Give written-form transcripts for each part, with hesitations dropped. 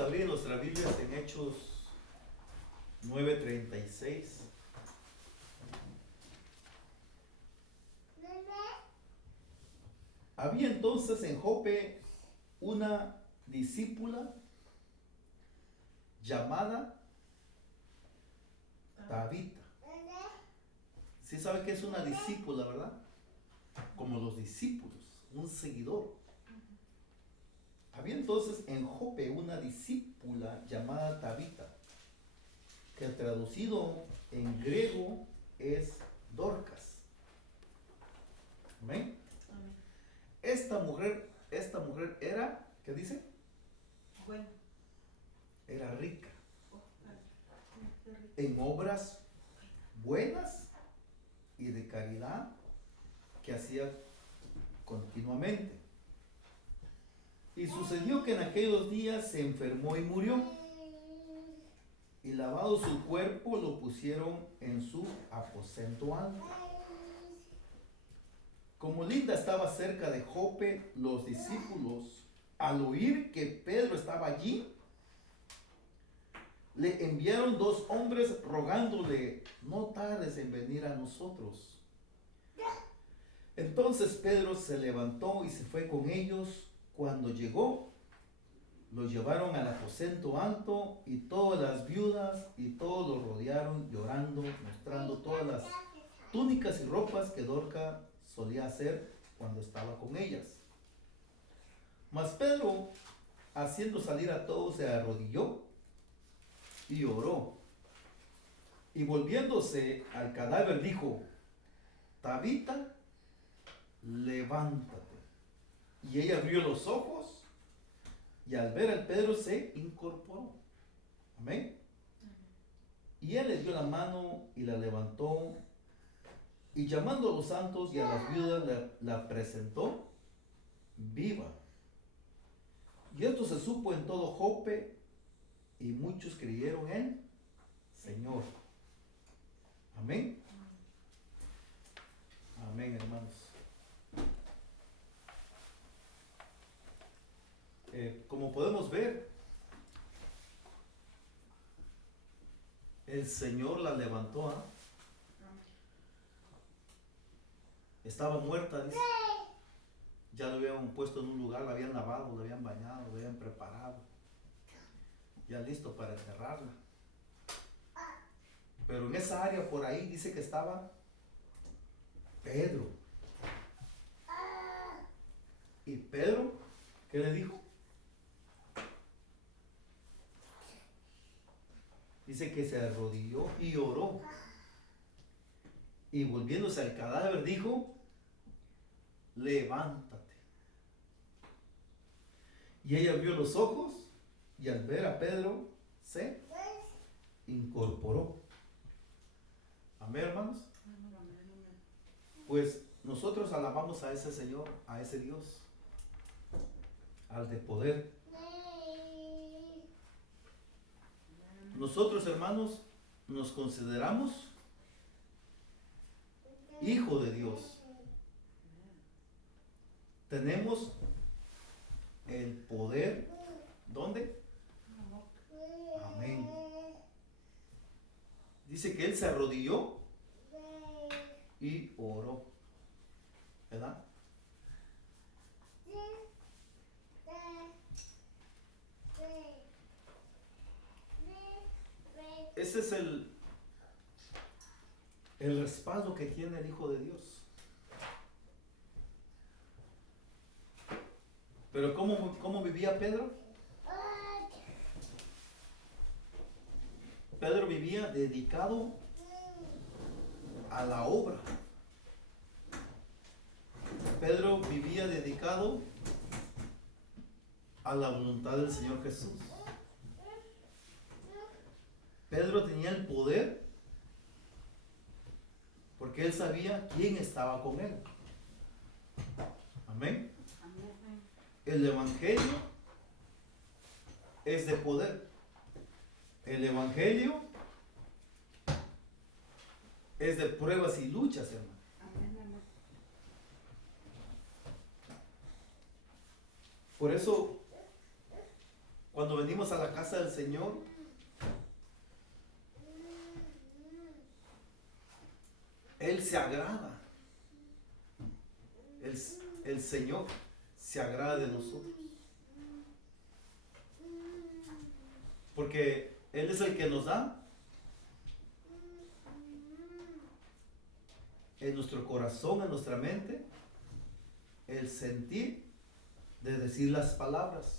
abrir nuestras Biblias en Hechos 9:36. Había entonces en Jope una discípula llamada Tabita. ¿Sí sabe qué es una discípula, verdad? Como los discípulos, un seguidor. Había entonces en Jope una discípula llamada Tabita, que traducido en griego es Dorcas. ¿Amén? Amén. Esta mujer era, ¿qué dice? Bueno. Era rica Qué rico. en obras buenas y de caridad que hacía continuamente. Y sucedió que en aquellos días se enfermó y murió, y lavado su cuerpo lo pusieron en su aposento alto. Como Linda estaba cerca de Jope, los discípulos, al oír que Pedro estaba allí, le enviaron 2 hombres rogándole: no tardes en venir a nosotros. Entonces Pedro se levantó y se fue con ellos. Cuando llegó, lo llevaron al aposento alto, y todas las viudas y todos lo rodearon llorando, mostrando todas las túnicas y ropas que Dorcas solía hacer cuando estaba con ellas. Mas Pedro, haciendo salir a todos, se arrodilló y oró. Y volviéndose al cadáver dijo: Tabita, levántate. Y ella abrió los ojos, y al ver a Pedro se incorporó. Amén. Y él le dio la mano y la levantó, y llamando a los santos y a las viudas la presentó viva. Y esto se supo en todo Jope, y muchos creyeron en Señor. Amén. Amén, hermanos. Como podemos ver, el Señor la levantó. Estaba muerta, dice. Ya la habían puesto en un lugar, la habían lavado, la habían bañado, la habían preparado, ya listo para enterrarla. Pero en esa área por ahí dice que estaba Pedro. Y Pedro, ¿qué le dijo? Dice que se arrodilló y oró. Y volviéndose al cadáver dijo: levántate. Y ella abrió los ojos, y al ver a Pedro se incorporó. Amén, hermanos. Pues nosotros alabamos a ese Señor, a ese Dios, al de poder. Nosotros, hermanos, nos consideramos hijo de Dios. Tenemos el poder. ¿Dónde? Amén. Dice que él se arrodilló y oró, ¿verdad? Ese es el respaldo que tiene el Hijo de Dios. Pero ¿cómo vivía Pedro? Pedro vivía dedicado a la obra. Pedro vivía dedicado a la voluntad del Señor Jesús. Pedro tenía el poder porque él sabía quién estaba con él. Amén. El Evangelio es de poder. El Evangelio es de pruebas y luchas, hermano. Por eso, Cuando venimos a la casa del Señor, Él se agrada. El Señor se agrada de nosotros. Porque Él es el que nos da en nuestro corazón, en nuestra mente, el sentir de decir las palabras.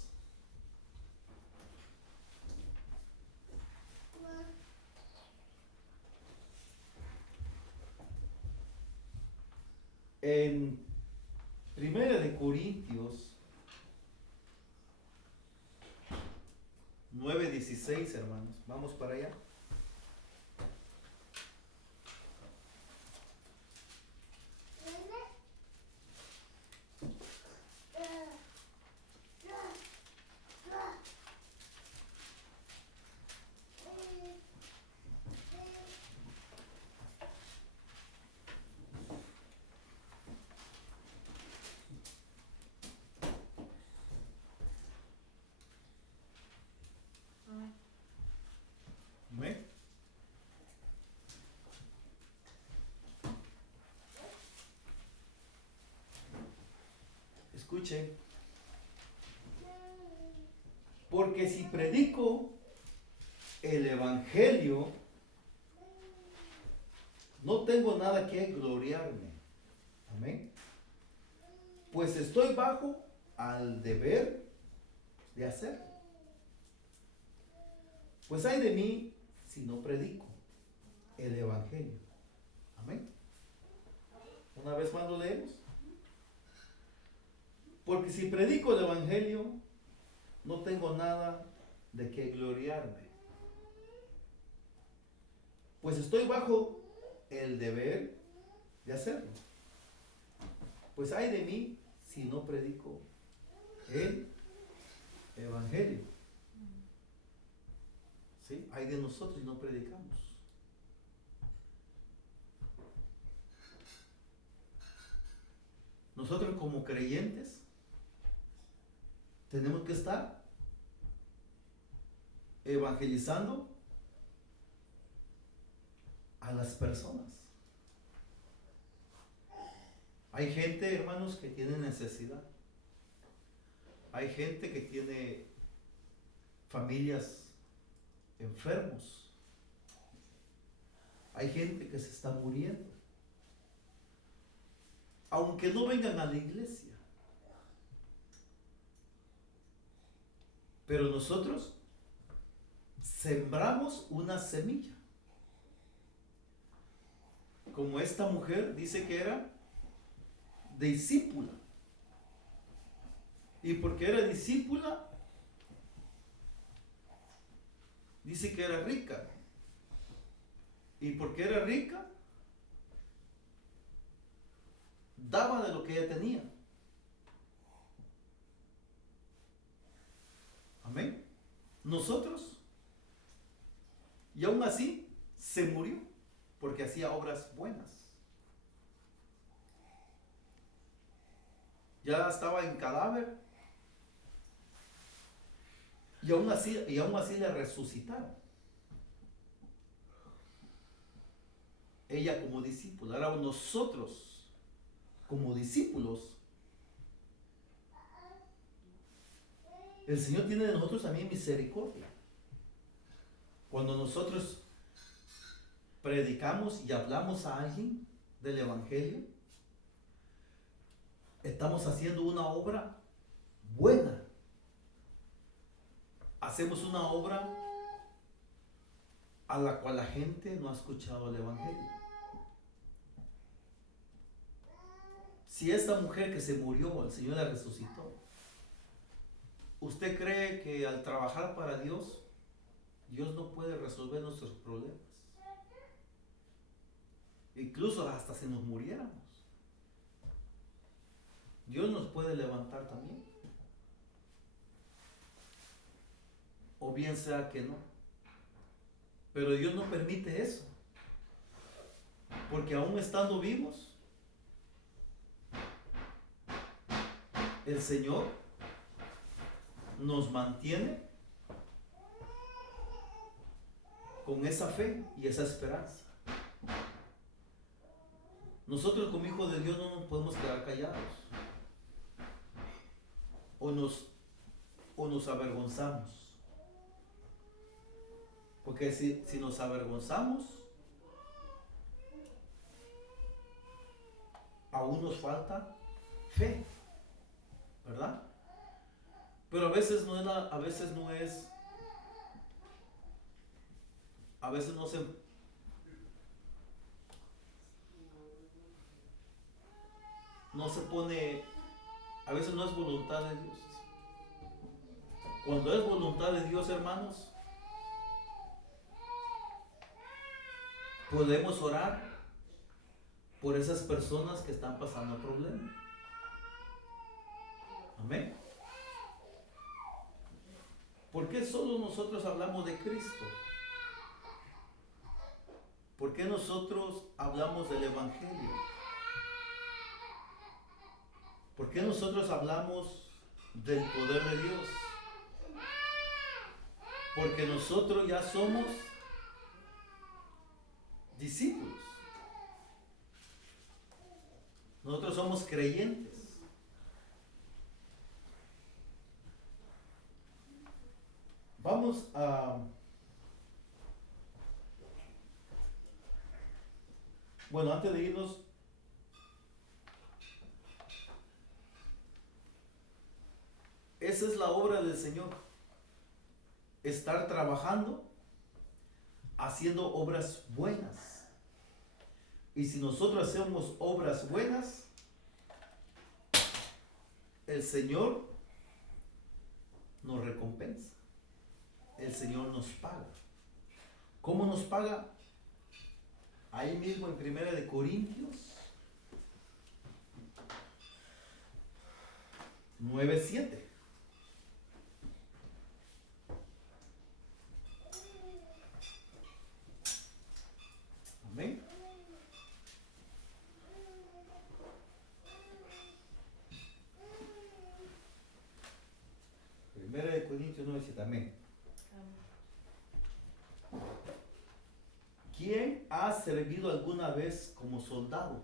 En 1 Corintios 9:16, hermanos, vamos para allá. Amén. Amén. Escuchen. Porque si predico el Evangelio, no tengo nada que gloriarme. Amén. Pues estoy bajo al deber de hacerlo. Pues ay de mí si no predico el Evangelio. Amén. Una vez más lo leemos. Porque si predico el Evangelio, no tengo nada de qué gloriarme. Pues estoy bajo el deber de hacerlo. Pues ay de mí si no predico el Evangelio. ¿Sí? Ay de nosotros si no predicamos. Nosotros como creyentes tenemos que estar evangelizando a las personas. Hay gente, hermanos, que tiene necesidad. Hay gente que tiene familias enfermos. Hay gente que se está muriendo. Aunque no vengan a la iglesia. Pero nosotros sembramos una semilla. Como esta mujer dice que era discípula. Y porque era discípula, dice que era rica. Y porque era rica, daba de lo que ella tenía. Amén. Nosotros, y aún así, se murió porque hacía obras buenas. Ya estaba en cadáver y aún así le resucitaron. Ella como discípula. Ahora nosotros como discípulos, el Señor tiene de nosotros también misericordia. Cuando nosotros predicamos y hablamos a alguien del Evangelio, estamos haciendo una obra buena. Hacemos una obra a la cual la gente no ha escuchado el Evangelio. Si esta mujer que se murió, el Señor la resucitó, ¿usted cree que al trabajar para Dios, Dios no puede resolver nuestros problemas? Incluso hasta si nos muriéramos, Dios nos puede levantar también. O bien sea que no. Pero Dios no permite eso. Porque aún estando vivos, el Señor nos mantiene con esa fe y esa esperanza. Nosotros como hijos de Dios no nos podemos quedar callados o nos avergonzamos, porque si nos avergonzamos, aún nos falta fe, ¿verdad? Pero a veces no se pone, a veces no es voluntad de Dios. Cuando es voluntad de Dios, hermanos, podemos orar por esas personas que están pasando problemas. Amén. ¿Por qué solo nosotros hablamos de Cristo? ¿Por qué nosotros hablamos del Evangelio? ¿Por qué nosotros hablamos del poder de Dios? Porque nosotros ya somos discípulos. Nosotros somos creyentes. Vamos a... Bueno, antes de irnos, esa es la obra del Señor. Estar trabajando, haciendo obras buenas. Y si nosotros hacemos obras buenas, el Señor nos recompensa. El Señor nos paga. ¿Cómo nos paga? Ahí mismo en 1 Corintios 9:7. Amén. Primera de Corintios 9:7. Amén. ¿Quién ha servido alguna vez como soldado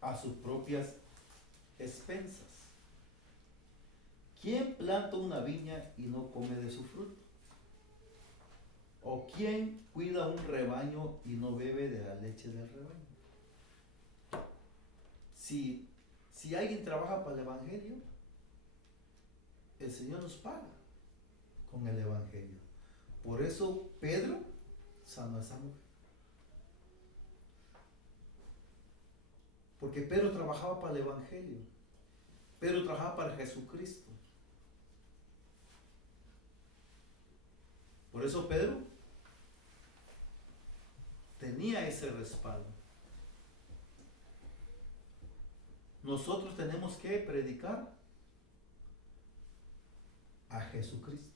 a sus propias expensas? ¿Quién planta una viña y no come de su fruto? ¿O quién cuida un rebaño y no bebe de la leche del rebaño? Si alguien trabaja para el Evangelio, el Señor nos paga con el Evangelio. Por eso Pedro sanó a esa mujer. Porque Pedro trabajaba para el Evangelio. Pedro trabajaba para Jesucristo. Por eso Pedro tenía ese respaldo. Nosotros tenemos que predicar a Jesucristo.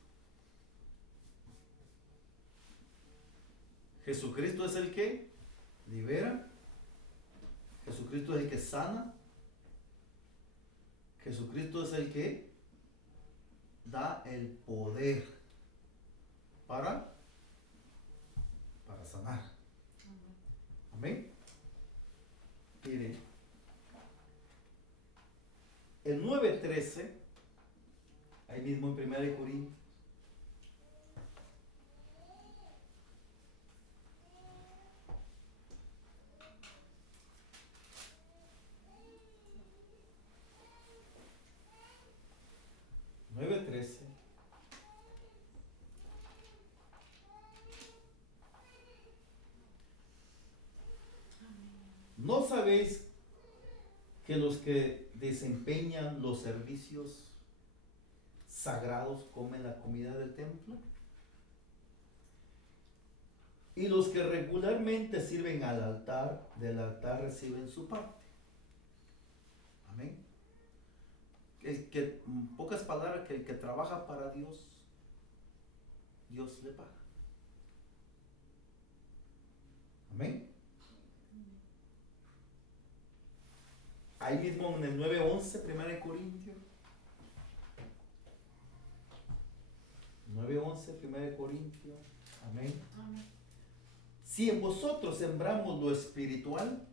Jesucristo es el que libera. Jesucristo es el que sana. Jesucristo es el que da el poder para sanar. Amén. Mire, el 9:13, ahí mismo en 1 Corintios. ¿No sabéis que los que desempeñan los servicios sagrados comen la comida del templo? Y los que regularmente sirven al altar, del altar reciben su parte. Amén. En pocas palabras, que el que trabaja para Dios, Dios le paga. Amén. Ahí mismo en el 9:11, 1 Corintios 9:11. 11, 1 Corintios. Amén. Amén. Si en vosotros sembramos lo espiritual,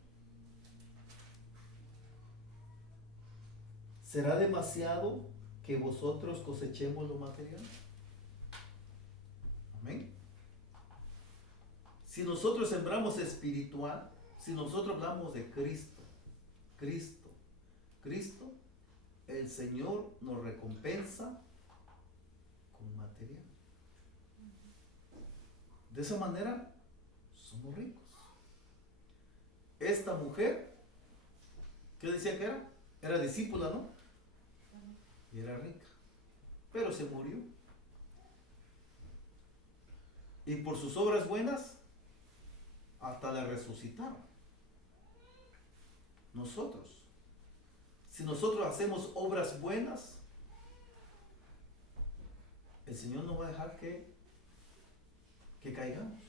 ¿será demasiado que vosotros cosechemos lo material? Amén. Si nosotros sembramos espiritual, si nosotros hablamos de Cristo, Cristo, el Señor nos recompensa con material. De esa manera somos ricos. Esta mujer, ¿qué decía que era? Era discípula, ¿no? Y era rica, pero se murió. Y por sus obras buenas, hasta la resucitaron. Nosotros, si nosotros hacemos obras buenas, el Señor no va a dejar que caigamos.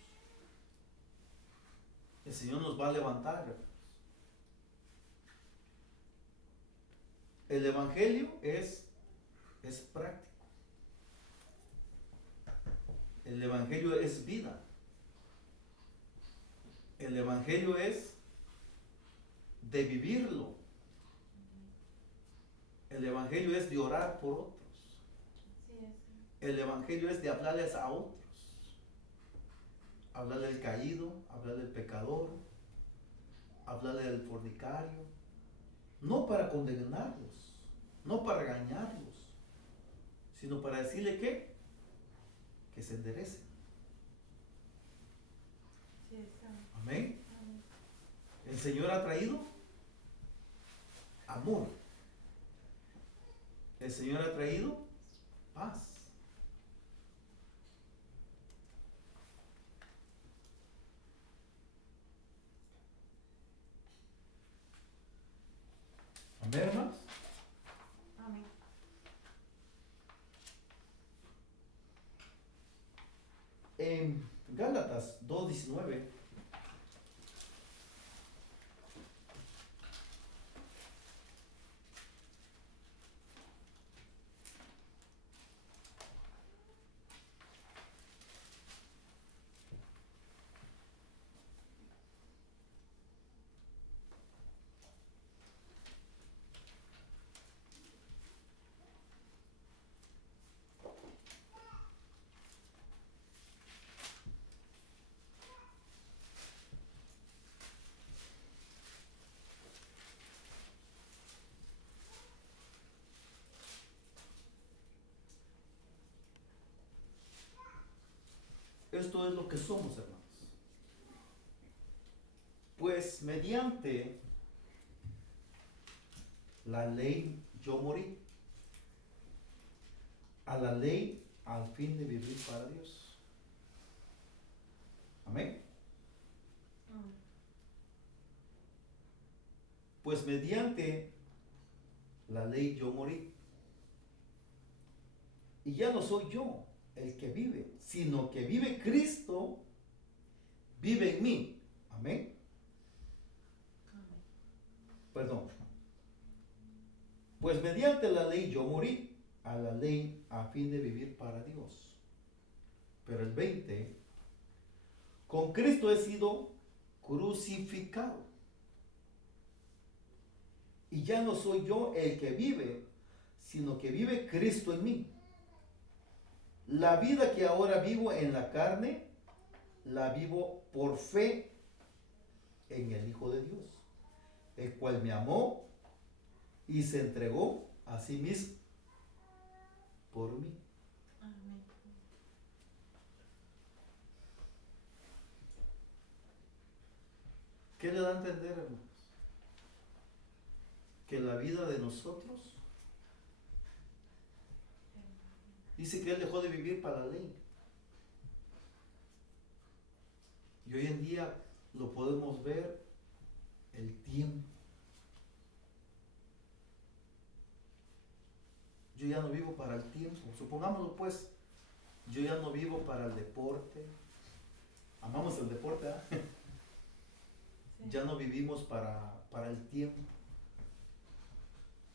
El Señor nos va a levantar, hermanos. El Evangelio es práctico. El Evangelio es vida. El Evangelio es de vivirlo. El Evangelio es de orar por otros. El Evangelio es de hablarles a otros. Hablarle al caído, hablarle al pecador, hablarle al fornicario. No para condenarlos, no para regañarlos, sino para decirle que se enderecen. Amén. El Señor ha traído amor. El Señor ha traído paz. Amén, hermanos. Amén. En Gálatas 2:19 esto es lo que somos, hermanos. Pues mediante la ley yo morí. A la ley al fin de vivir para Dios. Amén. Amén. Pues mediante la ley yo morí. Y ya no soy yo el que vive, sino que vive Cristo, vive en mí. Amén. Amén. Perdón. Pues mediante la ley yo morí, a la ley a fin de vivir para Dios. Pero el 20, con Cristo he sido crucificado. Y ya no soy yo el que vive, sino que vive Cristo en mí. La vida que ahora vivo en la carne, la vivo por fe en el Hijo de Dios, el cual me amó y se entregó a sí mismo por mí. Amén. ¿Qué le da a entender, hermanos? Que la vida de nosotros, dice que Él dejó de vivir para la ley. Y hoy en día lo podemos ver el tiempo. Yo ya no vivo para el tiempo. Supongámoslo pues, yo ya no vivo para el deporte. Amamos el deporte, ¿eh? Sí. Ya no vivimos para el tiempo.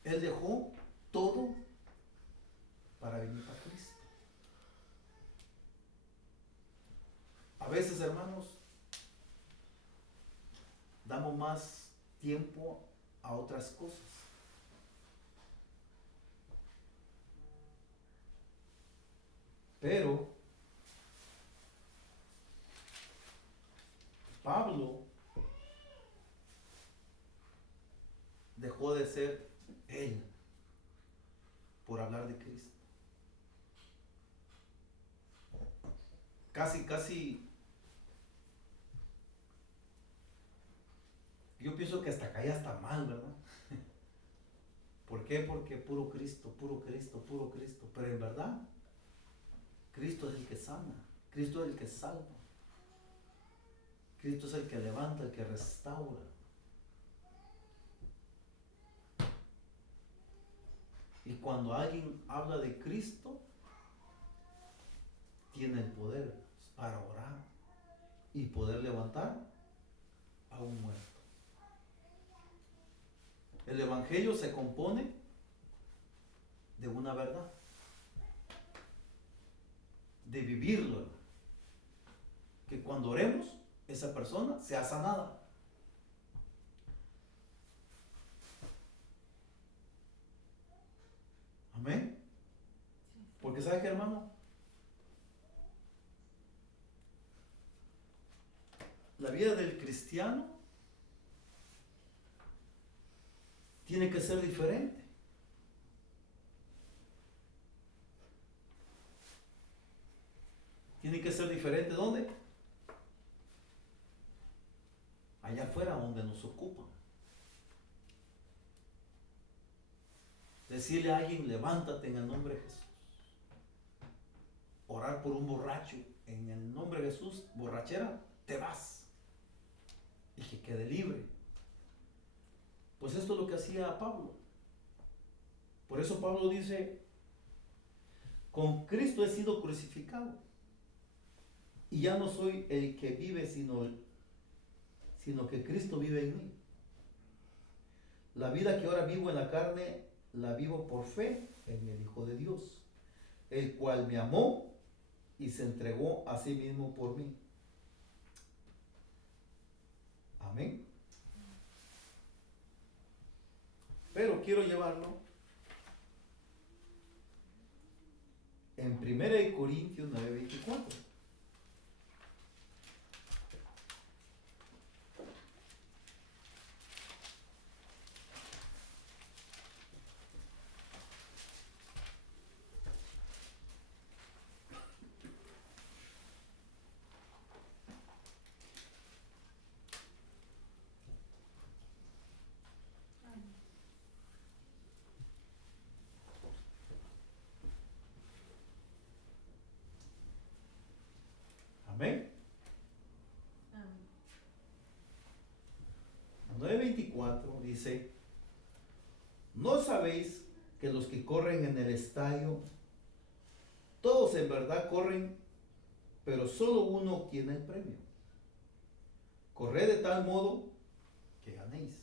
Él dejó todo para venir a Cristo. A veces, hermanos, damos más tiempo a otras cosas. Pero Pablo dejó de ser él por hablar de Cristo. Casi, yo pienso que hasta caía hasta mal, ¿verdad? ¿Por qué? Porque puro Cristo, puro Cristo, puro Cristo. Pero en verdad, Cristo es el que sana, Cristo es el que salva, Cristo es el que levanta, el que restaura. Y cuando alguien habla de Cristo, tiene el poder para orar y poder levantar a un muerto. El Evangelio se compone de una verdad, de vivirlo, que cuando oremos, esa persona sea sanada. Amén. Porque ¿sabe qué, hermano? La vida del cristiano tiene que ser diferente. Tiene que ser diferente, ¿dónde? Allá afuera donde nos ocupan. Decirle a alguien, levántate en el nombre de Jesús. Orar por un borracho, en el nombre de Jesús, borrachera, te vas. Y que quede libre. Pues esto es lo que hacía Pablo. Por eso Pablo dice, con Cristo he sido crucificado. Y ya no soy el que vive, sino que Cristo vive en mí. La vida que ahora vivo en la carne, la vivo por fe en el Hijo de Dios, el cual me amó y se entregó a sí mismo por mí. Amén. Pero quiero llevarlo en 1 Corintios 9:24. Amén. 9:24 dice, ¿no sabéis que los que corren en el estadio, todos en verdad corren, pero solo uno obtiene el premio? Corred de tal modo que ganéis.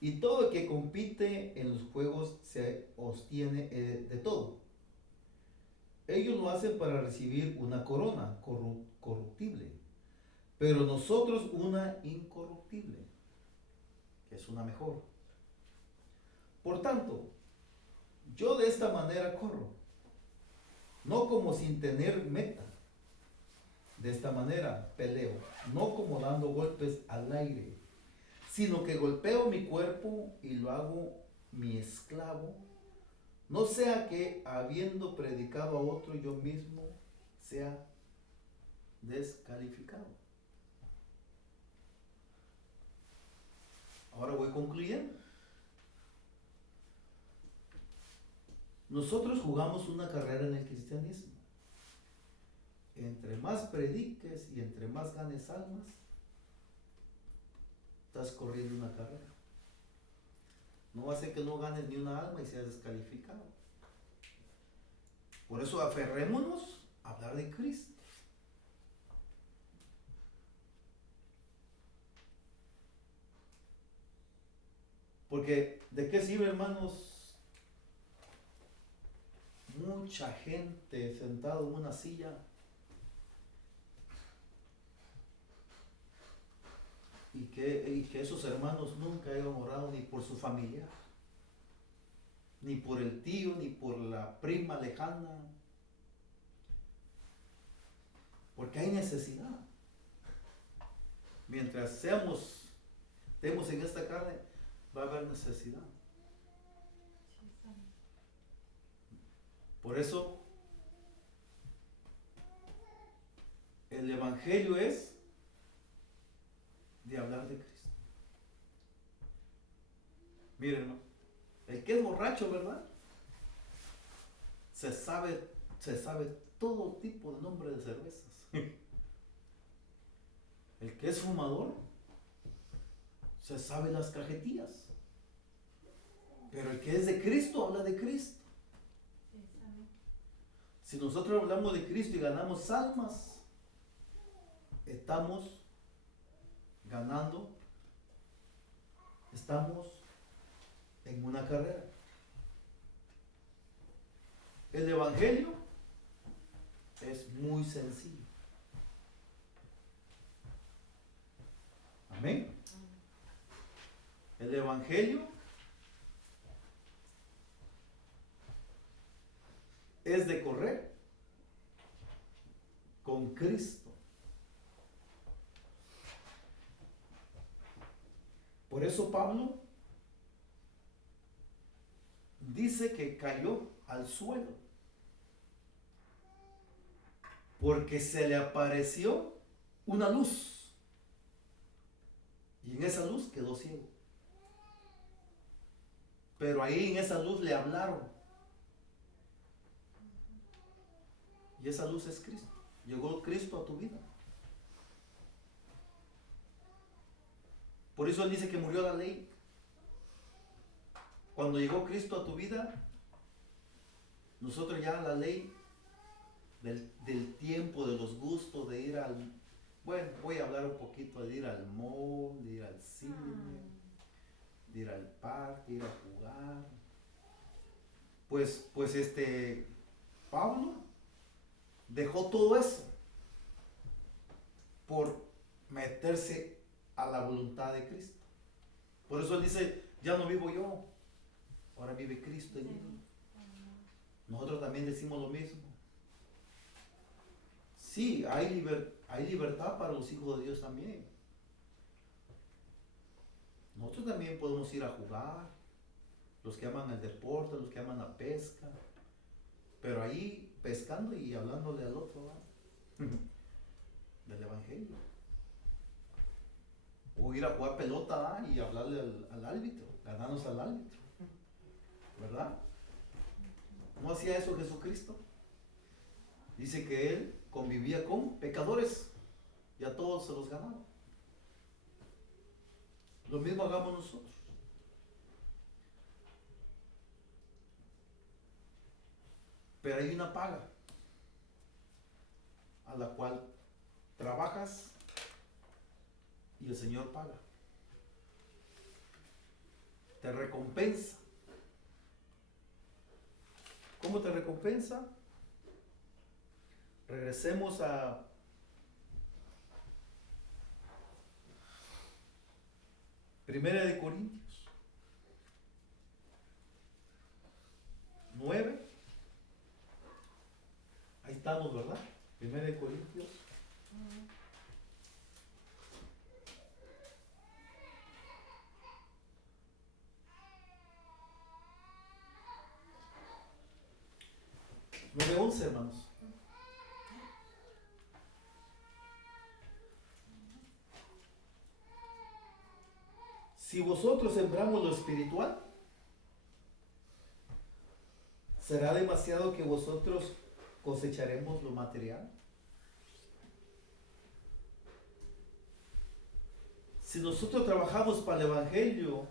Y todo el que compite en los juegos se obtiene de todo. Ellos lo hacen para recibir una corona corruptible, pero nosotros una incorruptible, que es una mejor. Por tanto, yo de esta manera corro, no como sin tener meta. De esta manera peleo, no como dando golpes al aire, sino que golpeo mi cuerpo y lo hago mi esclavo, no sea que habiendo predicado a otro yo mismo sea descalificado. Ahora voy concluyendo. Nosotros jugamos una carrera en el cristianismo. Entre más prediques y entre más ganes almas, estás corriendo una carrera. No va a ser que no ganes ni una alma y seas descalificado. Por eso aferrémonos a hablar de Cristo. Porque ¿de qué sirve, hermanos? Mucha gente sentada en una silla y que esos hermanos nunca hayan orado ni por su familiar, ni por el tío, ni por la prima lejana, porque hay necesidad. Mientras estemos en esta carne, va a haber necesidad. Sí, Señor. Por eso, el Evangelio es de hablar de Cristo. Miren, hermano, el que es borracho, ¿verdad? Se sabe todo tipo de nombre de cervezas. El que es fumador, se sabe las cajetillas. Pero el que es de Cristo, habla de Cristo. Sí, Señor. Si nosotros hablamos de Cristo y ganamos almas, estamos ganando, estamos en una carrera. El Evangelio es muy sencillo. Amén. El Evangelio es de correr con Cristo. Por eso Pablo dice que cayó al suelo, porque se le apareció una luz y en esa luz quedó ciego. Pero ahí en esa luz le hablaron y esa luz es Cristo. Llegó Cristo a tu vida. Por eso él dice que murió la ley. Cuando llegó Cristo a tu vida, nosotros ya la ley del tiempo, de los gustos, de ir al... Bueno, voy a hablar un poquito de ir al mall, de ir al cine, de ir al parque, ir a jugar. Pues Pablo dejó todo eso por meterse a la voluntad de Cristo. Por eso él dice, ya no vivo yo, ahora vive Cristo en mí. Nosotros también decimos lo mismo. Sí, hay libertad para los hijos de Dios también. Nosotros también podemos ir a jugar, los que aman el deporte, los que aman la pesca, pero ahí pescando y hablándole al otro, ¿verdad? Del Evangelio. O ir a jugar pelota, ¿verdad? Y hablarle al árbitro, ganarnos al árbitro, ¿verdad? ¿No hacía eso Jesucristo? Dice que él convivía con pecadores y a todos se los ganaba. Lo mismo hagamos nosotros. Pero hay una paga a la cual trabajas y el Señor paga. Te recompensa. ¿Cómo te recompensa? Regresemos a Primera de Corintios 9. Ahí estamos, ¿verdad? Primera de Corintios. Nueve 11, hermanos. Si vosotros sembramos lo espiritual, ¿será demasiado que vosotros cosecharemos lo material? Si nosotros trabajamos para el Evangelio,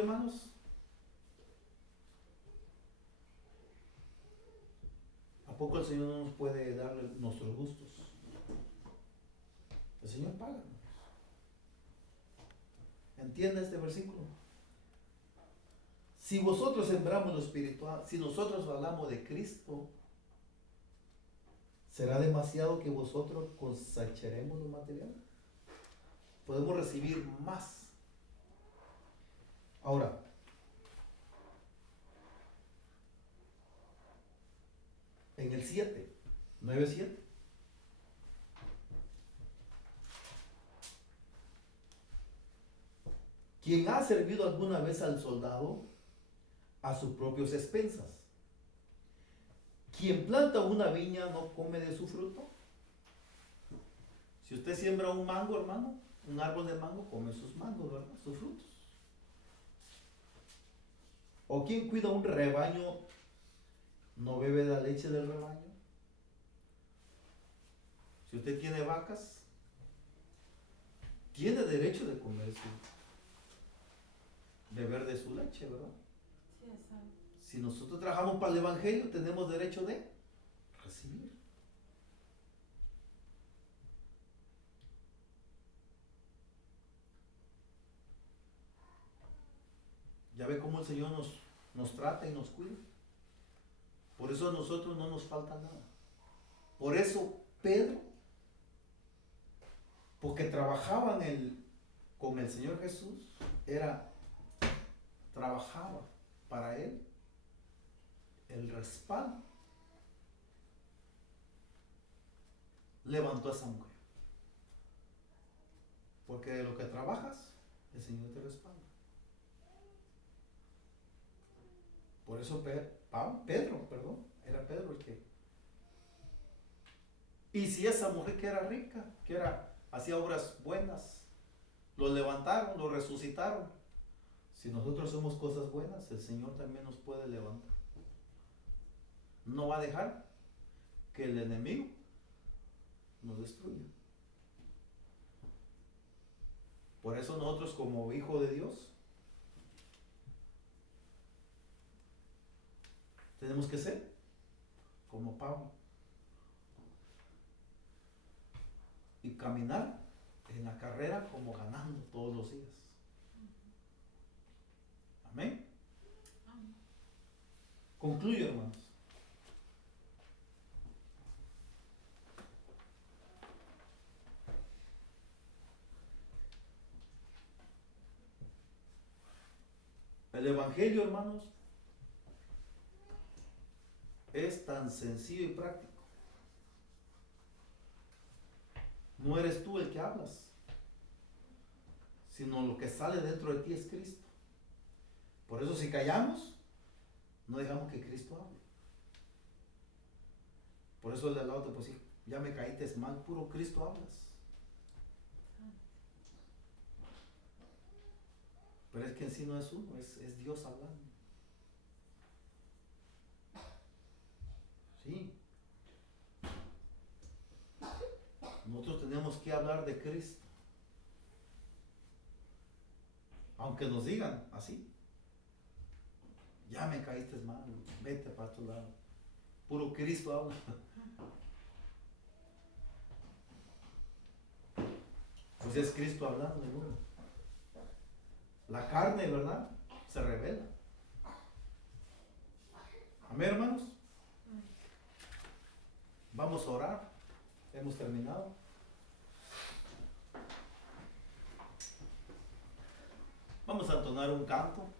hermanos, ¿a poco el Señor no nos puede dar nuestros gustos? El Señor paga. ¿Entiende este versículo? Si vosotros sembramos lo espiritual, si nosotros hablamos de Cristo, ¿Será demasiado que vosotros cosecharemos lo material? Podemos recibir más. Ahora, en el 7, 9:7. ¿Quién ha servido alguna vez al soldado a sus propias expensas? Quien planta una viña no come de su fruto. Si usted siembra un mango, hermano, un árbol de mango, come sus mangos, ¿verdad? Sus frutos. O quien cuida un rebaño, no bebe la leche del rebaño. Si usted tiene vacas, tiene derecho de comer beber de su leche, ¿verdad? Sí, exacto. Si nosotros trabajamos para el Evangelio, tenemos derecho de recibir. Ya ve cómo el Señor nos trata y nos cuida. Por eso a nosotros no nos falta nada. Por eso Pedro, porque trabajaban con el Señor Jesús, trabajaba para Él el respaldo. Levantó a esa mujer. Porque de lo que trabajas, el Señor te respalda. Por eso Pedro, era Pedro el que. Y si esa mujer que era rica, hacía obras buenas, lo levantaron, lo resucitaron. Si nosotros hacemos cosas buenas, el Señor también nos puede levantar. No va a dejar que el enemigo nos destruya. Por eso nosotros como hijos de Dios tenemos que ser como Pablo y caminar en la carrera como ganando todos los días. Amén. Amén. Concluyo, hermanos. El Evangelio, hermanos, es tan sencillo y práctico. No eres tú el que hablas, sino lo que sale dentro de ti es Cristo. Por eso si callamos, no dejamos que Cristo hable. Por eso el de al lado te puede decir, ya me caíste mal, puro Cristo hablas. Pero es que en sí no es uno, es Dios hablando. Sí. Nosotros tenemos que hablar de Cristo. Aunque nos digan así. Ya me caíste mal, vete para tu lado. Puro Cristo habla. Pues es Cristo hablando, ¿no? La carne, ¿verdad? Se revela. Amén, hermanos. Vamos a orar. Hemos terminado. Vamos a entonar un canto.